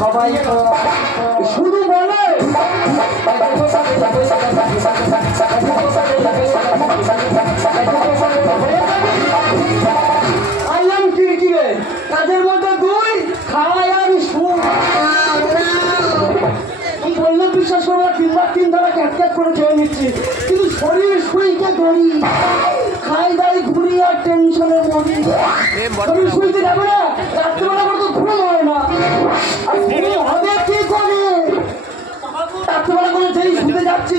সবাই শুধু বলে আইলাম কিরকিরে কাজের মধ্যে দুই খাওয়াই আর শুন বললে বিশ্বাস করবো তিন ধারা ক্যাট করে খেয়ে নিচ্ছি কিন্তু শরীর শুইতে ধরি খাই দাই ঘুরি আর টেনশনে মরি শরীর শুইতে যাবে না রাত্রিবেলা করে তো ঘুম হয় না আর ঘুম হবে কি করে রাত্রিবেলা করে যেই শুতে যাচ্ছি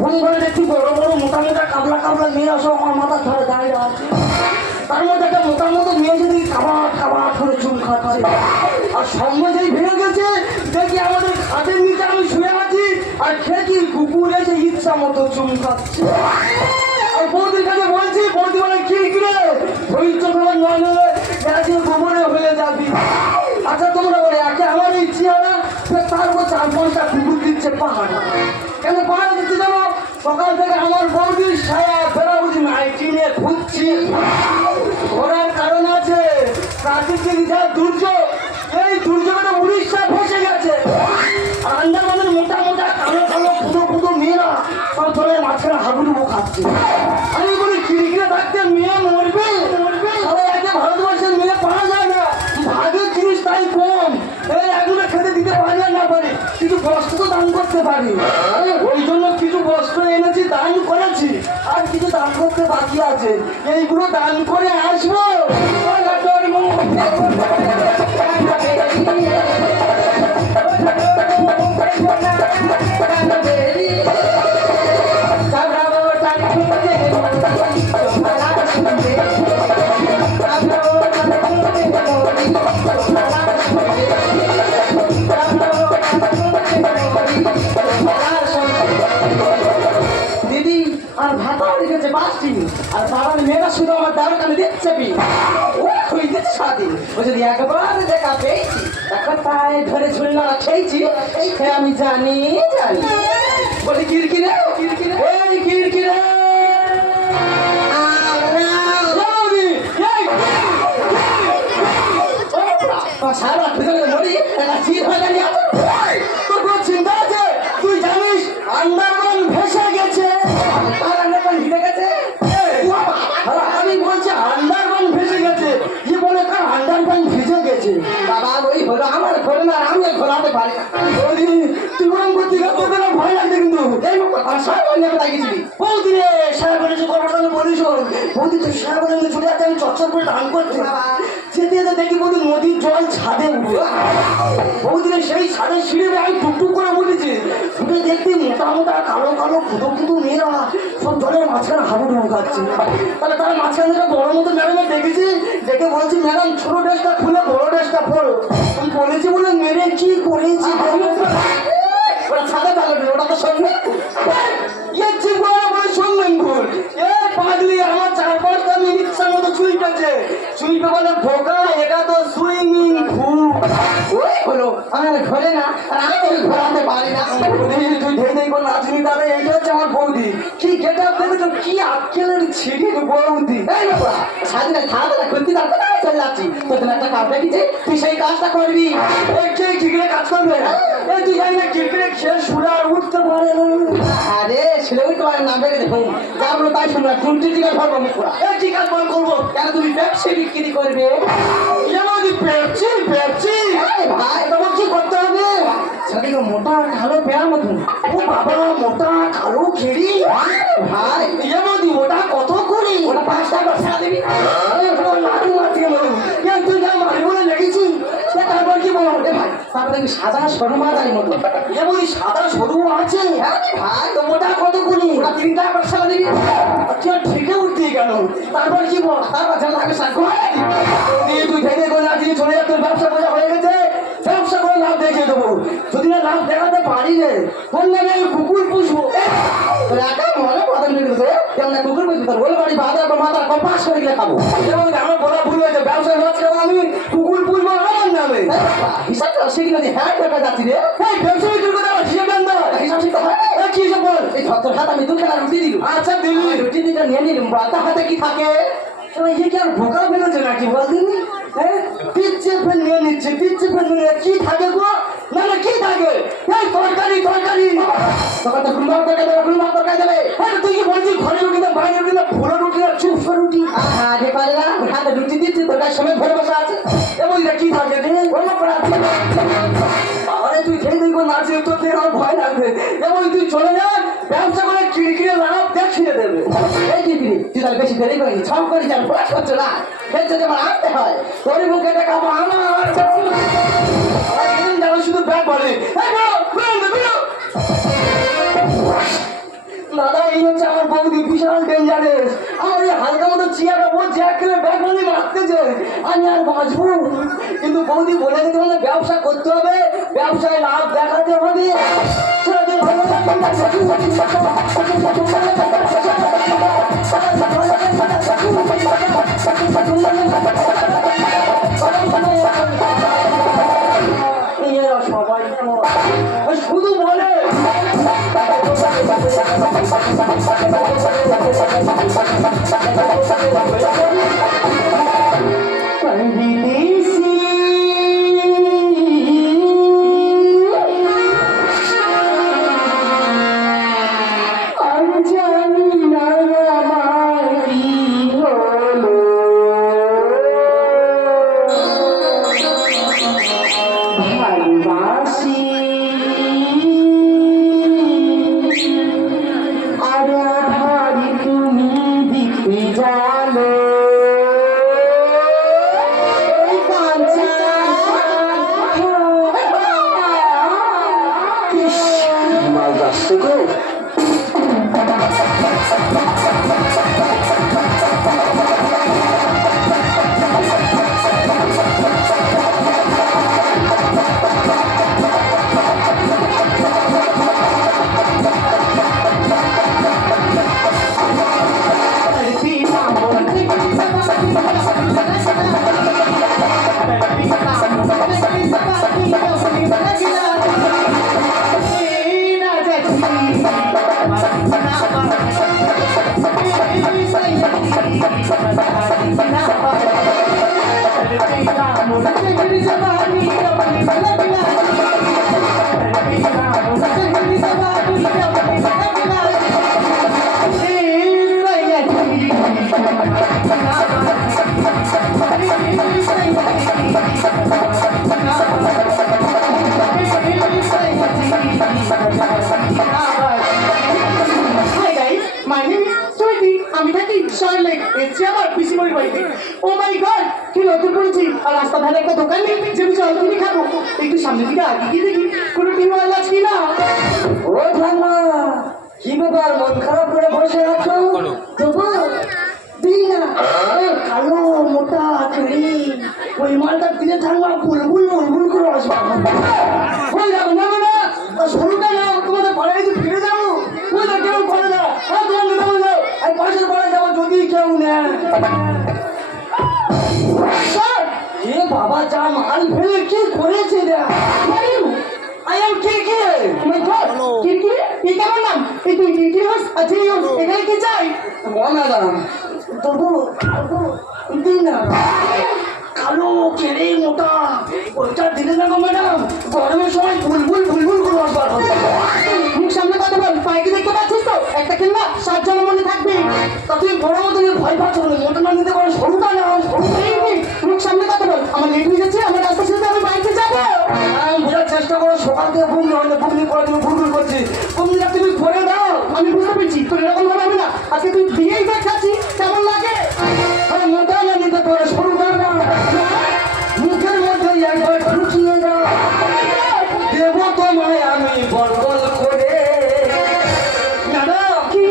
ঘুম করে দেখছি বড় বড় মোটা মোটা কাবলা মেয়ে আসো আমার মাথার ধরে দাঁড়িয়ে আছে তার মধ্যে একটা মোটার মতো মেয়ে যদি খাবার করে চুল খাচ্ছে আর সঙ্গে যেই ভেঙে গেছে দেখি আমাদের খাটের নিচে আমি শুয়ে আছি আর খেয়েছি কুকুর এসে ইচ্ছা মতো চুল খাচ্ছে আর বৌদির কাছে বলছি বৌদি বলে কিরে ধৈর্য ধরে নয় গ্যাসে গোবরে হয়ে যাবি আচ্ছা তোমরা বলে একে আমার ইচ্ছে না তার উপর 4-5টা কুকুর দিচ্ছে পাহাড় কেন পাহাড় দিচ্ছে জানো সকাল থেকে আমার বৌদির সায়া ফেরাবুজি নাইটি নিয়ে ঘুরছি ঘোরার কারণ আছে প্রাকৃতিক যা দুর্যোগ এই দুর্যোগটা উড়িষ্যা ফসে গেছে আর আন্দামানের মোটা মোটা কালো ফুটো মেয়েরা সব ধরে মাঝখানে হাবুডুবু খাচ্ছে আমি বলি কিরকিরে থাকতে মেয়ে মরবে সবাই একে ভারতবর্ষের মেয়ে পাওয়া যায় না ভাগের জিনিস তাই কম এই এগুলো খেতে দিতে পারি না পারি কিছু বস্ত্র তো দান করতে পারি ওই জন্য কিছু বস্ত্র এনেছি দান করেছি আর কিছু দান করতে বাকি আছে এইগুলো দান করে আসবো দিদি আর ভাতাও রেখেছে 5টি আর পাড়ার মেয়েরা শুধু আমার দাঁড় কানে দেখছে ওই দিচ্ছে স্বাধীন ও যদি একবার দেখা পেয়েছি এখন পায়ে ধরে ঝুলনা খেয়েছি আমি জানি বলি কিরকিরে এই কিরকিরে সারা খুঁজে মরি একটা চির হয়ে গেলি তোর কোনো চিন্তা আছে তুই জানিস আন্দারমান ভেসে গেছে আন্দারমান ভিজে গেছে আমি বলছি আন্দারমান ভেসে গেছে কি বলে কার আন্দারমান ভিজে গেছে বাবা ওই হলো আমার ঘরে না আমি ঘোরাতে পারি তুই বরং করতে তোদের ভয় লাগছে কিন্তু এই সাহেব অনেক লাগিয়েছিলি বৌদি রে সাহেব বলেছে কর্মচারী বলিস বৌদি তুই সাহেব বলে চলে যাচ্ছে আমি চচ্চর করে ধান করছি যেতে যেতে দেখি বৌদি নদীর জল ছাদে উঠবে বৌদি সেই ছাদের সিঁড়ে আমি টুকটুক করে উঠেছি উঠে দেখবি মোটা মোটা কালো ফুটো মেয়েরা সব জলের মাঝখানে হাবুডুবু খাচ্ছে তাহলে তার মাঝখানে থেকে বড় মতো ম্যাডামে দেখেছি দেখে বলছি ম্যাডাম ছোট ড্রেসটা খুলে বড় ড্রেসটা পড়ো আমি বলেছি বলে মেরে কি করেছি ওটা ছাদে তাহলে ওটা তো সঙ্গে শুনলেন ভুল এ পাগলি আমার 4-5টা মিনিট মতো চুইটাছে চুইপে বলে ভোকা এটা তো সুইমিং পুল ওই হলো আমার ঘরে না আর আমি ঘোরাতে পারি না তুই ধেই করে নাচনি তাহলে এইটা হচ্ছে আমার বৌদি কি গেট আপ দেখে তো কি আক্কেলের ছিড়ি বৌদি এই বাবা সাজিনা খাওয়া দাওয়া করতে যাচ্ছে না চলে যাচ্ছি তোদের একটা কাজ দেখেছি তুই সেই কাজটা করবি কে কিরকিরে কাজ করবে এই তুই জানি না কিরকিরে খেয়ে শুলে আর উঠতে পারে না আরে শুলে উঠতে পারে না বেড়ে দেখুন যা বলো তাই শুনলাম টুনটি টিকা ধরবো মুখরা এই ঠিক আছে বল করবো কেন তুমি ব্যবসা বিক্রি করবে পেপসি ভাই তোমার কি করতে হবে সেদিকে মোটা কালো পেয়ার মতন ও বাবা মোটা কালো খেড়ি ভাই ইয়ে বৌদি ওটা কত করি ওটা 5 টাকা ছাড়া দিবি লাডু মারতে তুই যা মারি বলে লেগেছি তারপর কি বলো ভাই তারপরে আমি সাদা সরু মাদারি মতো ইয়ে বৌদি সাদা সরু আছে ভাই তো মোটা কত করি ওটা 3 টাকা ছাড়া দিবি আচ্ছা ঠিকই উঠতে কেন তারপর কি বল তারপর যা লাগে সাগো তুই ভেঙে করে আজকে চলে যাচ্ছে ব্যবসা বোঝা হয়ে গেছে ব্যবসা করে লাভ দেখিয়ে দেবো যদি না লাভ দেখাতে পারি রে কোন নামে আমি কুকুর পুষবো একা মনে কথা মিলে দেবে কেমন কুকুর পুষবি তোর ওই বাড়ি বাজার বা মাথার কপাস করে গিয়ে খাবো আমার বলা ভুল হয়েছে ব্যবসা লস করে আমি কুকুর পুষবো আমার নামে হিসাবটা শিখে যদি হ্যাঁ দেখা যাচ্ছি রে ব্যবসা বিক্রি করে হিসাব দেন না হিসাব শিখতে হয় কি আমি তো কেন রুটি দিলু। আচ্ছা দিলি। রুটি দিটা নিয়ে নিলাম। তা হাতে কি থাকে? ये क्या भूखा बेरोजे नाকি বলদিনি হ্যাঁ পিচ্ছে ফেল নিয়ে নিচ্ছে পিচ্ছে ফেল নিয়ে কি থাকে গো না না কি থাকে এই তরকারি তরকারি তখন গুলমা তরকারি দেবে। আরে তুই কি বলছিস ঘরে রুটি না বাইরে রুটি না ভোলা রুটি না চুপ রুটি হ্যাঁ যে পারে না হাতে রুটি দিচ্ছি তরকারি সময় ধরে বসে আছে। এবং এটা কি থাকে রে বলো প্রার্থী আরে তুই খেয়ে দেখো নাচে তো তোর আমার ভয় লাগবে এবং তুই চলে যা ব্যবসা করে কিড়কিড়ে লাগাব দেখ ছিঁড়ে দেবে এই দিদি তুই তাহলে বেশি দেরি করিনি ছক করে যান ব্রাশ করছো না এর জন্য আমার আনতে হয় তোর মুখে দেখা আমার যেন শুধু ব্যাগ বলে দাদা এই হচ্ছে আমার বৌদি বিশাল ডেঞ্জারেস আমার এই হালকা মতো চেয়ার ও জ্যাক খেলে ব্যাগ বলে মারতেছে আমি আর বাঁচবো কিন্তু বৌদি বলে দিতে মানে ব্যবসা করতে হবে ব্যবসায় লাভ দেখাতে হবে সবাই শুধু বলে রাস্তা ধারে একটা দোকান নেই যে আমি জল কিনে খাবো একটু সামনে দিকে আগে গিয়ে দেখি কোনো টিউবওয়েল আছে কিনা। ও ঠাম্মা কি ব্যাপার মন খারাপ করে বসে আছো দেবো দিই না কালো মোটা চুড়ি ওই মালটা দিলে ঠাম্মা বুলবুল বুলবুল করে আসবে ওই যাবো না না সরুটা যাও তোমাদের পাড়ায় যদি ফিরে যাবো ওই তো কেউ করে না তোমার যাবো যাও আর পাশের পাড়ায় যাবো যদি কেউ নেয় এ বাবা যা মাল ফেলে কি করেছে রে I am Kirkire my god Kirkire এই কেমন নাম এই তুই কিরকিরে হোস আচ্ছা এই এখানে কি চাই ম্যাডাম তবু দিন না কালো কেড়ে মোটা ওইটা দিলে না গো ম্যাডাম গরমের সময় বুলবুল বুলবুল করে আসবার হবে মুখ সামনে কথা বল পাইকে দেখতে পাচ্ছিস তো একটা কিনবা 7 জনের মনে থাকবে তা তুই বড় মতো ভয় পাচ্ছ না মোটা না নিতে পারো সরুটা না মুখ সামনে কথা বল আমার লেট হয়ে যাচ্ছে আমার রাস্তা ছেড়ে আমি বাইকে যাবো বোঝার চেষ্টা করো সকাল থেকে বুমনি হলে বুমনি করে তুমি বুলবুল করছি বুমনিটা তুমি করে দাও আমি বুঝতে পেরেছি তোর এরকম ভাবে হবে না আজকে তুই দিয়েই দেখাচ্ছি কেমন লাগে আরে মোটা না নিতে পারো সরুটা না মুখের মধ্যে একবার ঢুকিয়ে দাও দেবো তোমায় আমি বল বল করে ম্যাডাম কি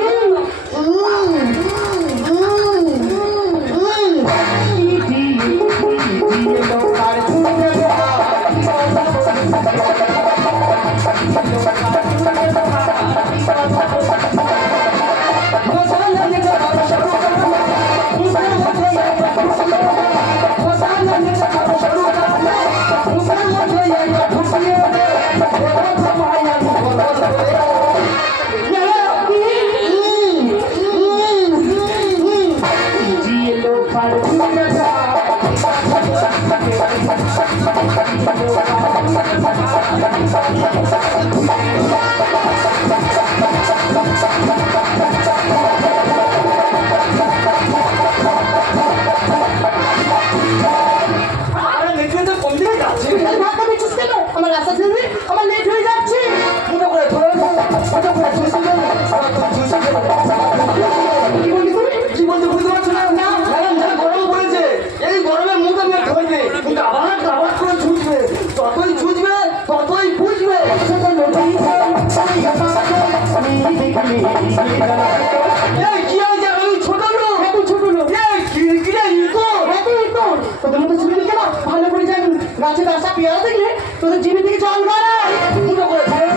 গাছে আসা পেয়ারা দেখলে তোদের জিভে থেকে জল গড়ায়। ফুটো করে ধরে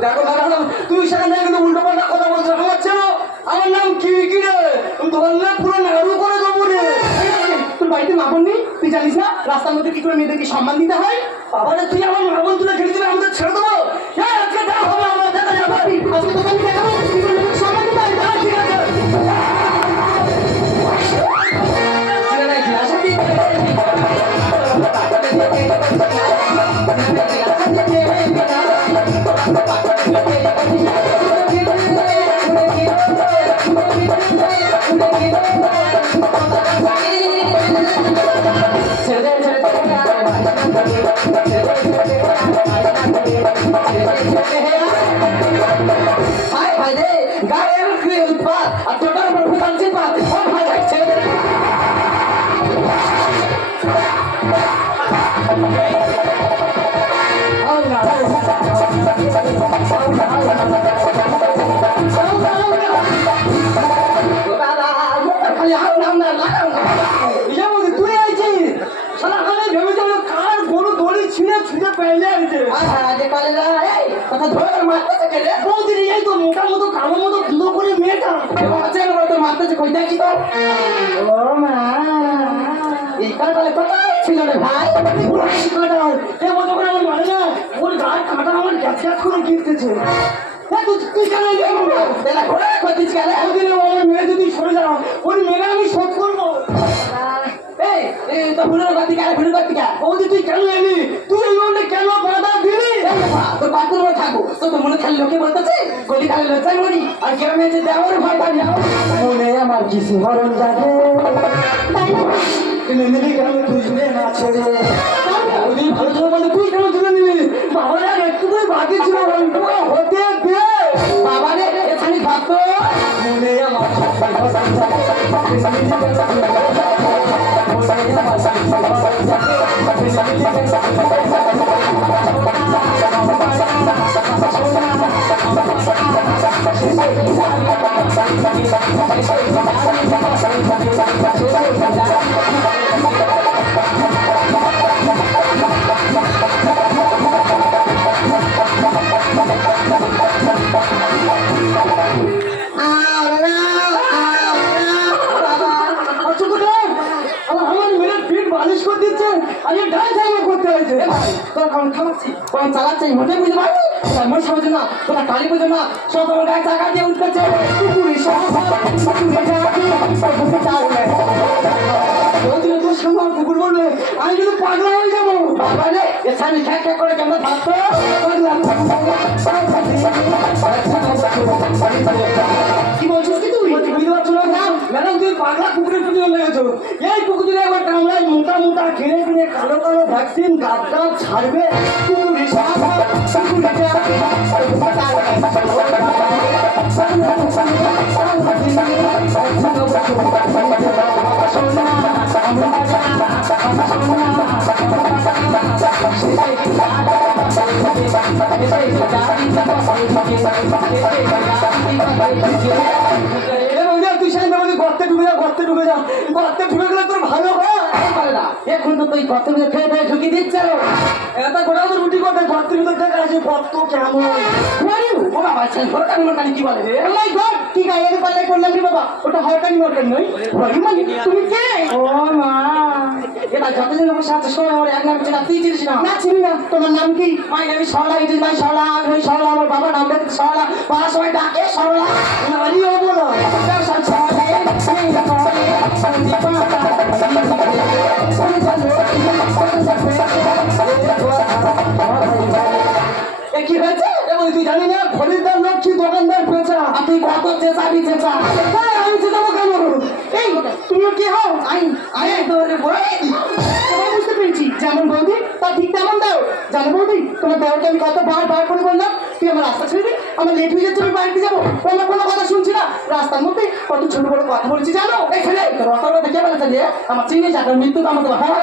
দেখো দাদা, তুমি সেখানে কিন্তু উল্টো পাল্টা কথা বলছো। আমার ছিল আমার নাম কি কি রে, তুমি ধরলে পুরো নাড়ু করে দেবো রে। তোর বাড়িতে মা বোন নেই? তুই জানিস না রাস্তার মধ্যে কি করে মেয়েদেরকে সম্মান দিতে হয়? বাবারে তুই আমার মা বোন তুলে খেলে দিলে আমাদের ছেড়ে দেবো? হ্যাঁ, আজকে দেখা হবে, আমরা দেখা যাবে। আজকে তোকে আমি দেখাবো কি করে মেয়েদেরকে সম্মান দিতে হয়। হ্যাঁ, ঠিক আছে। ভাই ভাই রে, গায়ের ক্রিল পাত আর তোটার উপর ফুটানছি পাত। ও ভাই ভাই ছেড়ে দে। খালি হাও নাম না লাগাও না। ইয়া বলি তুই আইছিস শালা, আমি ভেবেছিলাম কার গরু দড়ি ছিঁড়ে ছিঁড়ে পেলে আইছে। কথা ধরে মারতেছে কে রে? বৌদির এই তো মোটা মতো কালো মতো ধুলো করে মেয়েটা। বাচ্চা এগুলো তো মারতেছে কই দেখি তো। ও মা, এই কাটালে কোথায় ছিল রে ভাই? কাঁটা এ মতো করে আমার মানে না, ওর গায়ে কাঁটা আমার গ্যাস গ্যাস করে গিয়েছে। তুই কেন এলা ঘোড়া করতিস কেন? বৌদির আমার মেয়ে যদি সরে যাও, ওর মেয়ে আমি শোধ করবো। এই এই তো ফুলের বাতি কারে ফুলের বাতি কা? বৌদি তুই কেন এলি? তুই এই মনে কেন বাধা দিলি? তো বাতুর মধ্যে থাকবো তো তো মনে খালি লোকে বলতেছে গলি খালি লজ্জায় মরি আর গ্রামে যে দেওয়ার ভয় পাই না। মনে আমার কিছু হরণ জাগে, নিলি কেন তুই না ছেড়ে? বৌদি ভালো ছিল বলে তুই কেন তুলে নিলি? বাবার আর একটুকুই বাকি ছিল, ওইটুকু হতে দে। বাবা রে এখানে ভাবতো মনে আমার কিছু হরণ জাগে, নিলি কেন তুই না ছেড়ে? মনে আমার কিছু হরণ জাগে, নিলি কেন আমার মেয়ের পিঠ বালিশ করে দিচ্ছে, আজকে ডাই সাইমা করতে হয়েছে। তোর কারণ খামাচ্ছি কোন চালাচ্ছি মোটে বুঝতে পারবি আমার সমাজ না তোরা কালী পুজো না সব আমার গায়ে টাকা দিয়ে উঠতেছে কুকুরি সব তোর সঙ্গে আমার কুকুর বলবে আমি কিন্তু পাগলা হয়ে যাবো। বাবা রে এখানে খ্যাক খ্যাক করে কেমন ভাবতো কি বলছিস কি তুই? বুঝতে পারছো না? ম্যাডাম তুমি পাগলা কুকুরের প্রতি লেগেছো। এই কুকুরে একবার কামড়ায় মোটা মোটা কিনে কিনে কালো কালো ভ্যাকসিন গাপ গাপ ছাড়বে। কুকুরি সব তুই সামনে বলি গর্তে ঢুকে যা, গর্তে ঢুকে যা। গর্তে ঢুকে গেলে তোর ভালো হয়। এখন তো তুই কত খেয়ে খেয়ে ঢুকি দিচ্ছ এটা গোটা তো রুটি করবে, গর্তের ভিতর দেখা আছে গর্ত কেমন। ও বাবা হরকানি মরকানি কি বলে রে? আল্লাহ গড কি গায়ের পাল্লাই করলাম রে বাবা ওটা হরকানি মরকানি নয় হরিমানি তুমি কে? ও মা, এটা যতজন বসে আছে সবাই আমার এক নাম চেনা তুই চিনিস না? না চিনি না। তোমার নাম কি? মাই আমি Sarala it is my Sarala আমি ওই সরলা আমার বাবার নাম দেখতে সরলা পাড়া সবাই ডাকে সরলা নারী হবো না। কি হয়েছে? এবং তুই জানি না খরিদ্দার লক্ষ্মী দোকানদার পেঁচা। আর তুই কত চেঁচাবি চেঁচা? আমি চেঁচাবো কেন? এই তুমি কি হও? আই আই তোরে বই বুঝতে বলেছি যেমন বৌদি তা ঠিক তেমন দাও। জানো বৌদি, তোমার দেওয়াকে আমি কত বার করে বললাম তুই আমার রাস্তা ছেড়ে দে, আমার লেট হয়ে যাচ্ছে, আমি বাড়িতে যাবো। কোনো কথা শুনছি না, রাস্তার মধ্যে কত ছোট বড় কথা বলছি জানো। এই ছেলে তোর অত কথা কে বলেছে যে আমার চিনি চাকর মৃত্যু তো আমাকে হ্যাঁ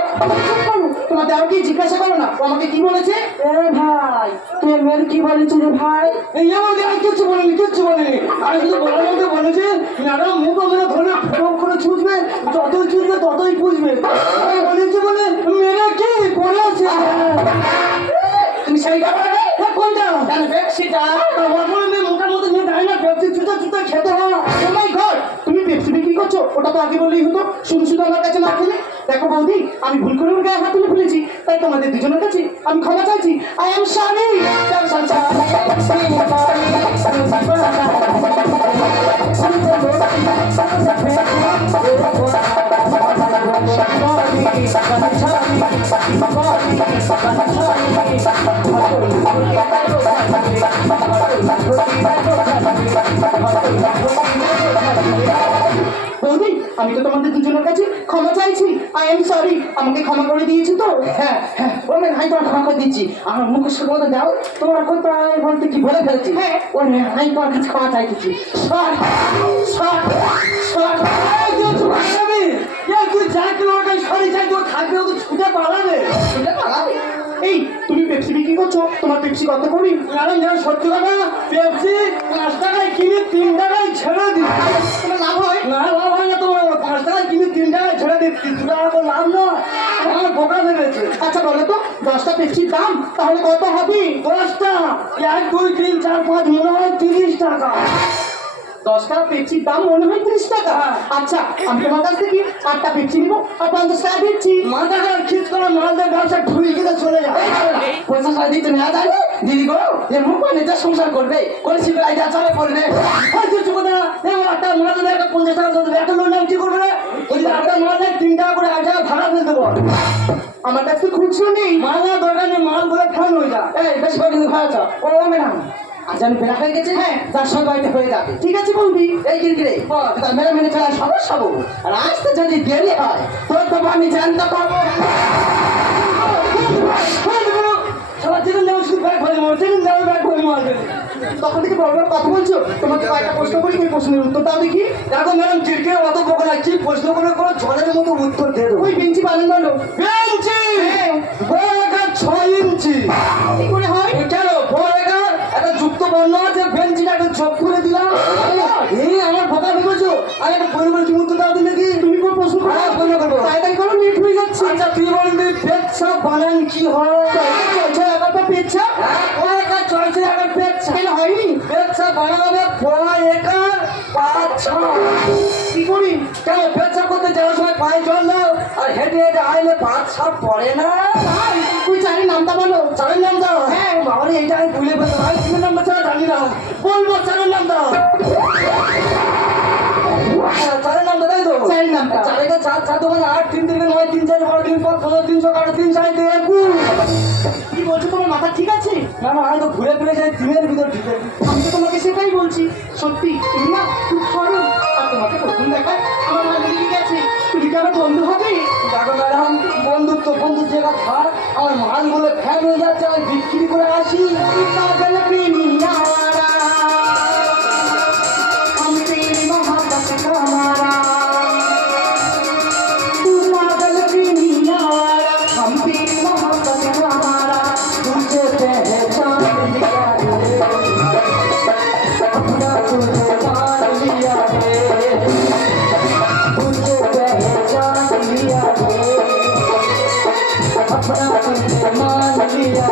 তোমার দেওয়াকে জিজ্ঞাসা করো না ও আমাকে কি বলেছে। এ ভাই তুই মেয়ের কি বলেছিস রে ভাই? এই আমাকে আর কিচ্ছু বলিনি আমি শুধু বলার মধ্যে বলেছে ম্যাডাম মুখ আমাকে ধরে ফোন করে ছুটবে, যতই ছুটবে ততই পুষবে বলেছে বলে মেয়েরা কি করেছে। তুমি সেই কোনটা জানো পেপসিটা মুখের মধ্যে নিয়ে দেয় না, পেপসি চুটা খেতে হয়। ও মাই গড, তুমি পেপসি বিক্রি করছো? ওটা তো আগে বললেই হতো, শুধু আমার কাছে না খেলে। দেখো বৌদি, আমি ভুল করে ওর গায়ে হাত তুলে ফেলেছি, তাই তোমাদের দুজনের কাছে আমি ক্ষমা চাইছি। I am sorry. বৌদি, আমি তো তোমাদের দুজনের কাছে ক্ষমা চাইছি। আই এম সরি, আমাকে ক্ষমা করে দিয়েছি তো? হ্যাঁ হ্যাঁ, ওই হাই তোমার ক্ষমা করে দিচ্ছি। আমার মুখের সঙ্গে মতো দাও, তোমার কোথায় বলতে কি বলে ফেলেছি। হ্যাঁ, ওই হাই তোমার কাছে ক্ষমা চাইতেছি। তুই যা কিলো সরি চাই, তোর থাকবে তো ছুটে পালাবে। এই তুমি পেপসি বিক্রি করছো, তোমার পেপসি কত করি? ম্যাডাম যেন 70 টাকা, পেপসি 5 টাকায় কিনে 3 টাকায় ছেড়ে দিই। তোমার লাভ হয় না? লাভ হয় না তোমার, 5 টাকায় কিনে 3 টাকায় ছেড়ে দিই, 3 টাকা তো লাভ নয়। আমার বোকা ভেবেছে। আচ্ছা বলো তো, 10টা পেপসির দাম তাহলে কত হবে? 10টা 1 2 3 4 5 মনে হয় 30 টাকা। 10টা পেপসির দাম মনে হয় 30 টাকা। আচ্ছা, আমি তোমার কাছ থেকে 8টা পেপসি নিবো আর 50 টাকা দিচ্ছি। মাথা খারাপ খিচ করে মালদার ব্যবসা ঢুকে গেলে চলে যায়। 50 টাকা দিতে না জানি দিদি গো, এ মুখ নিজে সংসার করবে, করে শিখে আইডিয়া চালে করবে। কিছু কথা না, একটা মাল দেবে, একটা 50 টাকা দেবে, একটা লোন নাম কি করবে? ওই একটা মাল দেয় 3 টাকা করে 8 টাকা ভাড়া ফেলতে দেবো। আমার কাছে খুচরো নেই, মাল না দরকার নেই, মাল বলে খান হয়ে যা। এই বেশ করে কিন্তু খাওয়া ও ম্যাডাম আজ আমি বেলা হয়ে গেছে। হ্যাঁ, তার সঙ্গে বাড়িতে হয়ে যাবে। ঠিক আছে বৌদি। এই কিনকিরে তার মেলা মেনে চলার সমস্যা বউ, আর আসতে যদি দেরি হয় তোর তো আমি জানতে পারবো। তখন থেকে বড় বড় কথা বলছো, তোমাকে কয়েকটা প্রশ্ন করি, ওই প্রশ্নের উত্তর দাও দেখি। দেখো ম্যাডাম, চিরকে অত বোকা না, কি প্রশ্ন করে কোনো জলের মতো উত্তর দিয়ে দেবো। ওই বেঞ্চি বানান বলো। বেঞ্চি 6 ইঞ্চি কি করে হয়? কেন একটা যুক্ত বর্ণ আছে, বেঞ্চিটা একটা চোখ করে দিলাম। এই আমার বোকা ভেবেছো? আর একটা বই বলে তুমি উত্তর দাও দিন নাকি? তুমি কোন প্রশ্ন করো? করবো তাই করো, নেট হয়ে যাচ্ছে। আচ্ছা তুই বলবি পেচ্ছা বানান কি হয়? একটা পেচ্ছা, চলছে একটা পেচ্ছা কেন হয়নি? পেচ্ছা বানাবে 5 কি করি? কেন পেচ্ছা করতে যাওয়ার সময় পায়ে জল দাও, আর হেঁটে হেঁটে আইলে 5 পড়ে না? তুই চারি নামটা বলো। চারের নাম দাও? হ্যাঁ বাবারে, এইটা আমি ভুলে ফেলতে ভাই, তিনের নাম্বার ছাড়া জানি না, বলবো চারের নাম দাও। চারের নামটা তাই তো? চারের নামটা 4 4 4 2 8 3 3 9 3 4 12 3 5 15 300 3 3 21। কি বলছো, তোমার মাথা ঠিক আছে? না না, আমি তো ঘুরে ফিরে যাই দিনের ভিতর ঢুকে। আমি তো তোমাকে সেটাই বলছি, সত্যি তুমি না খুব সরল। আর তোমাকে প্রথম দেখায় আমার ভালো লেগে গেছে। তুমি কি আমার বন্ধু হবে? দেখো ম্যাডাম, বন্ধুত্ব বন্ধুর জায়গা থাক, আমার মালগুলো ফ্যান হয়ে যাচ্ছে, আমি বিক্রি করে আসি। পাগল প্রেমিয়া हम तेरी मोहब्बत का हमारा, तू पागल प्रेमिया हम तेरी मोहब्बत का हमारा, तुझे पहचान लिया अपना तुझे मान लिया तुझे पहचान लिया अपना तुझे मान लिया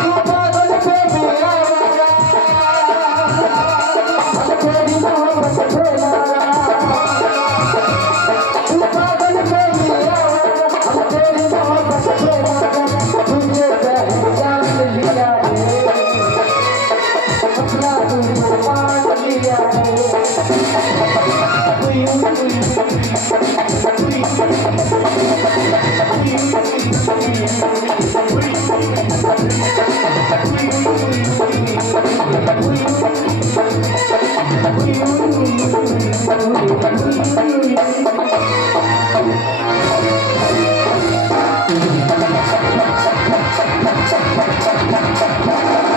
तू पागल प्रेमिया तेरी मोहब्बत पे मारा, तू पागल प्रेमिया हम तेरी मोहब्बत पे मारा, तुझे पहचान लिया अपना तुझे मान लिया